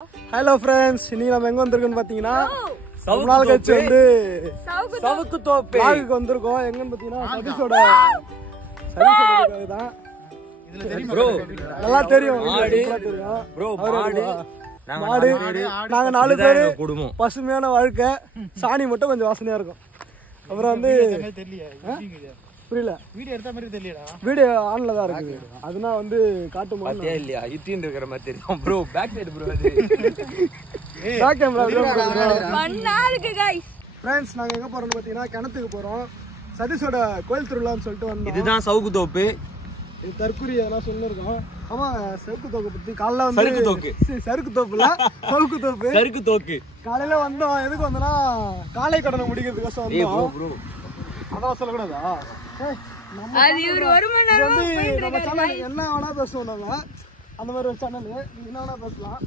Hello friends, இன்னைக்கு நம்ம எங்க வந்திருக்கோம்னு பாத்தீங்கன்னா நாள் கழிச்சு வந்து சவுக்கு தோப்பு நாளுக்கு வந்திருக்கோம். எங்கன்னு பாத்தீங்கன்னா சதீஷோட தான். நல்லா தெரியும் ப்ரோ. மாடு நாங்க 4 பேரு பசுமையான வாழ்க்கை. சாணி மட்டும் கொஞ்சம் வாசனையா இருக்கும். அப்புறம் வந்து புரியல, வீடியோ எடுத்த மாதிரி தெரியலடா. வீடியோ ஆன்ல தான் இருக்கு. அதுனா வந்து காட்டுமா பாத்தியா இல்லையா? இட்டின் இருக்கிற மாதிரி தெரியும் ப்ரோ. Back side bro. அது பேக் கேமரா ப்ரோ. பண்ணா இருக்கு गाइस. फ्रेंड्स நாங்க எங்க போறோம்னு பாத்தீங்கன்னா கிணத்துக்கு போறோம். சதீஷோட கோயில் திருவிழான்னு சொல்லிட்டு வந்தோம். இதுதான் சவுக்கு தோப்பு. இது தற்குறி அதெல்லாம் சொல்லிருக்கோம். ஆமா, சவுக்கு தோப்பு பத்தி காலைல வந்து சருக்கு தோப்பு. சருக்கு தோப்புல சவுக்கு தோப்பு. சருக்கு தோக்கு. காலையில வந்தோம். எதுக்கு வந்தோம்னா காலை கடனை முடிக்கிறதுக்காக வந்தோம். ப்ரோ அதான் சொல்லக்கூடாதா? அது இவர் ஒரு மணி நேரம் நம்ம சேனல் என்ன வேணா பேசுவோம். நாங்க அந்த மாதிரி ஒரு சேனல் என்ன வேணா பேசலாம்.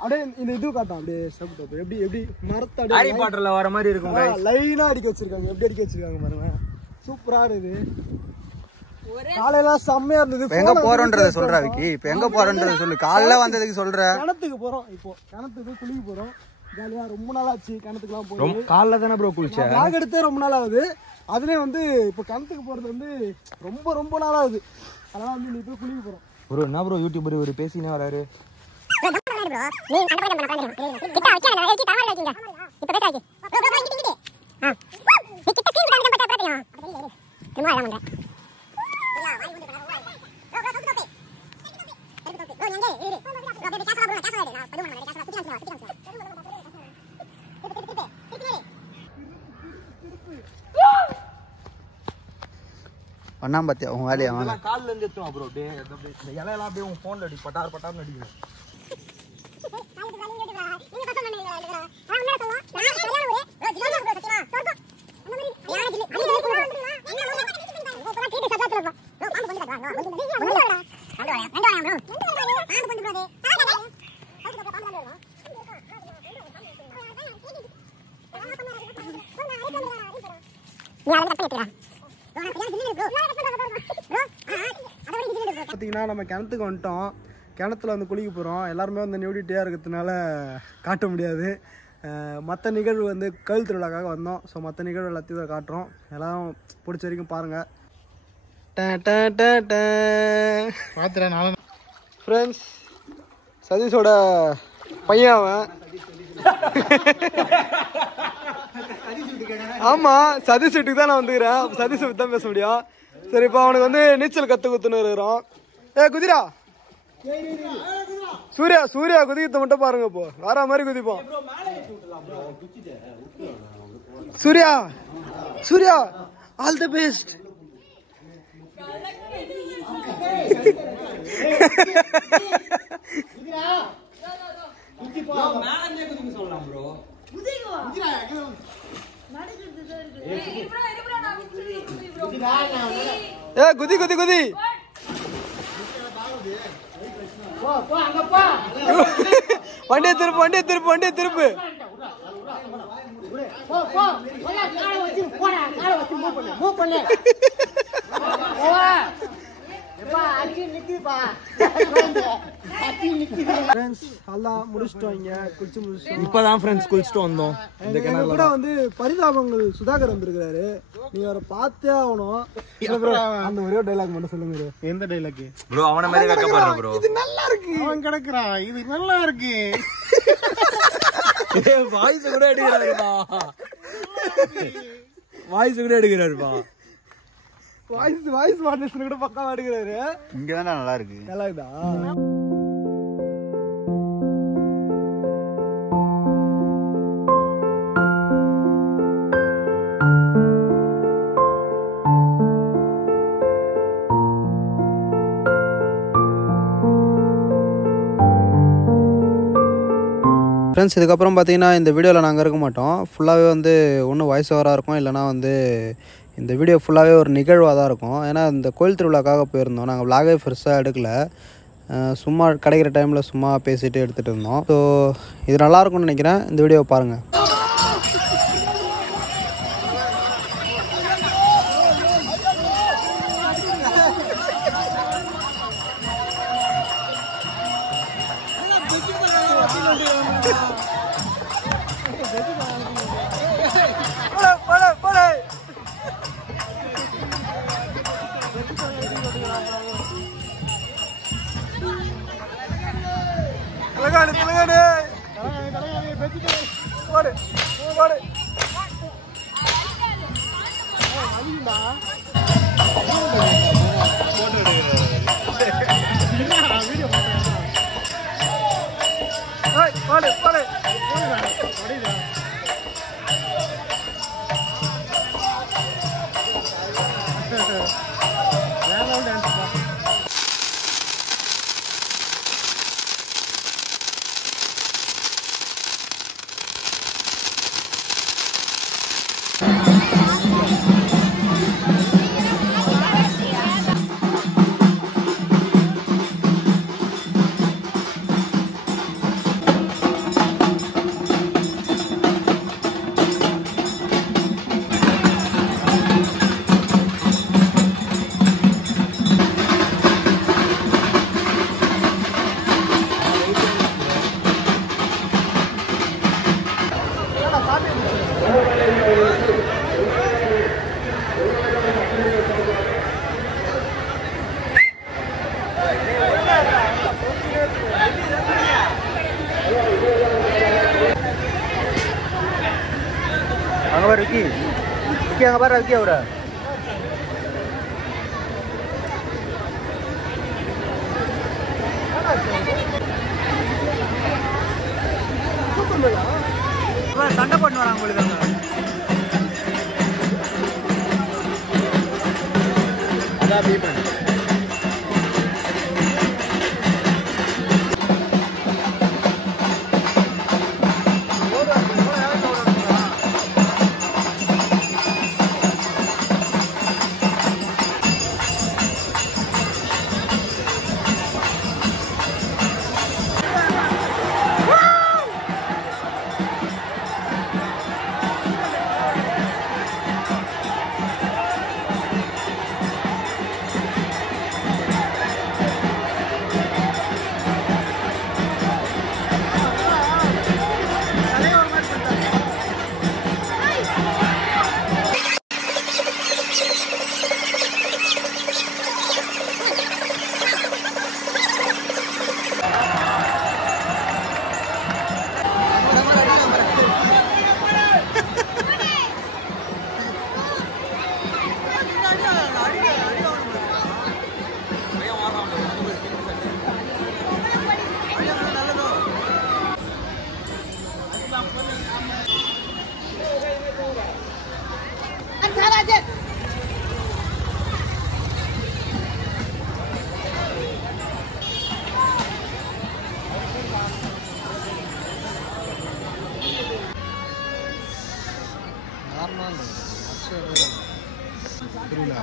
அப்படியே இந்த இது காட்டும். அப்படியே சவுக்கு தோப்பு எப்படி எப்படி மரத்தை ஹாரி பாட்டர்ல வர மாதிரி இருக்கும் गाइस. லைனா அடிக்க வச்சிருக்காங்க. எப்படி அடிக்க வச்சிருக்காங்க பாருங்க. சூப்பரா இருக்குது. காலையில செம்மையா இருந்தது. எங்க போறோம்ன்றத சொல்றா விக்கி. இப்ப எங்க போறோம்ன்றத சொல்லு. காலைல வந்ததுக்கு சொல்ற. கிணத்துக்கு போறோம். இப்போ கிணத்துக்கு குளிக்க போறோம். ஜாலியா ரொம்ப நாள் ஆச்சு கிணத்துக்குலாம் போய். காலைல தானே ப்ரோ குளிச்ச. vlog எடுத்தே ரொம்ப நாள் ஆகுது. அதுலயே வந்து இப்போ கிணத்துக்கு போறது வந்து ரொம்ப ரொம்ப நாள் ஆகுது. அதனால வந்து நீ போய் குளிக்க போறோம். ப்ரோ என்ன ப்ரோ யூடியூபர் ஒரு பேசினே வராரு. பண்ணாம பாத்தியா உன் வேலையை வாங்க. கால்ல இருந்து எடுத்துவா ப்ரோ. அப்படியே இந்த இலையெல்லாம் அப்படியே உன் போன்ல அடி பட்டார் பட்டார்னு அடிக்கணும். பார்த்தீங்கன்னா நம்ம கிணத்துக்கு வந்துட்டோம். கிணத்துல வந்து குளிக்க போகிறோம். எல்லாருமே வந்து நியூடிட்டியாக இருக்கிறதுனால காட்ட முடியாது. மற்ற நிகழ்வு வந்து கோயில் திருவிழாக்காக வந்தோம். ஸோ மற்ற நிகழ்வு எல்லாத்தையும் காட்டுறோம். எல்லாம் பிடிச்ச வரைக்கும் பாருங்கள். ஃப்ரெண்ட்ஸ், சதீஷோட பையன் அவன். ஆமா, சதீஷ் வீட்டுக்கு தான் நான் வந்துக்கிறேன். சதீஷ் வீட்டு தான் பேச முடியும். சரி, இப்போ அவனுக்கு வந்து நீச்சல் கத்து குத்துன்னு இருக்கிறோம். குதிரா சூர்யா சூர்யா குதிக்கத்தை மட்டும் பாருங்க. இப்போ வேற மாதிரி குதிப்போம். Surya Surya all the best. குதி குதி குதி. வண்டியை திருப்பு வண்டியை திருப்பு வண்டியை திருப்பு. இப்பதான் ஃப்ரெண்ட்ஸ் குளிச்சுட்டு வந்தோம். கூட வந்து பரிதாபங்கள் சுதாகர் வந்திருக்காரு. நீ அவரை பார்த்தே ஆகணும். அந்த ஒரே டைலாக் மட்டும் சொல்லுங்க. எந்த டைலாக் ப்ரோ? அவன மாதிரி வைக்க பாரு ப்ரோ. இது நல்லா இருக்கு. அவன் கிடக்குறான். இது நல்லா இருக்கு. வாய்ஸ் கூட எடுக்கிறாருப்பா. வாய்ஸ் கூட எடுக்கிறாருப்பா. வாய்ஸ் மாடலேஷன் கூட பக்காவா எடுக்கிறாரு. இங்க தானே நல்லா இருக்கு. நல்லா இருக்குதா? ஃப்ரெண்ட்ஸ், இதுக்கப்புறம் பார்த்தீங்கன்னா இந்த வீடியோவில் நாங்கள் இருக்க மாட்டோம். ஃபுல்லாகவே வந்து ஒன்று வாய்ஸ் ஓவராக இருக்கும், இல்லைனா வந்து இந்த வீடியோ ஃபுல்லாகவே ஒரு நிகழ்வாக தான் இருக்கும். ஏன்னா இந்த கோயில் திருவிழாக்காக போயிருந்தோம். நாங்கள் விளாகவே பெருசாக எடுக்கல. சும்மா கிடைக்கிற டைமில் சும்மா பேசிகிட்டு எடுத்துகிட்டு இருந்தோம். ஸோ இது நல்லாயிருக்கும்னு நினைக்கிறேன். இந்த வீடியோவை பாருங்கள். போடு போடு தலைகாடு தலைகாடு போடு போடு போடு போடு அங்க பாரு விக்கி விக்கி அங்க பாரு விக்கி அவரை சண்டை பண்ணு வராங்க உங்களுக்கு அங்க அதான் பீப்பன் புரியல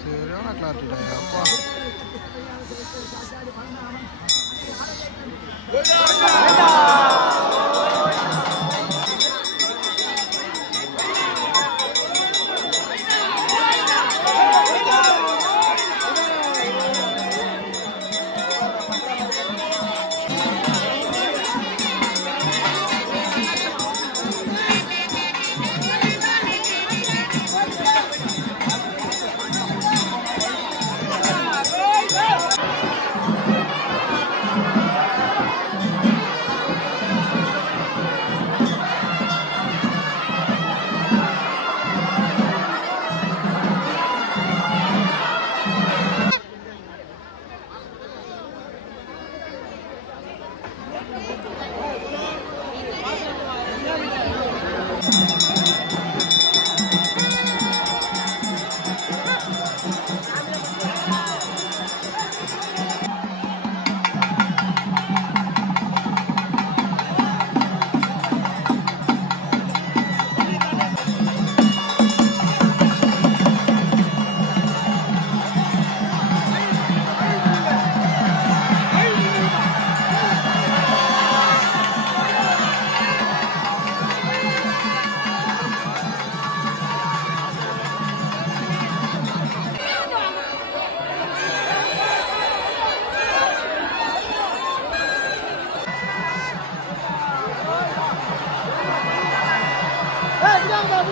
சரியான கிளாரிட்டிடா அப்பா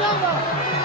அப்படியே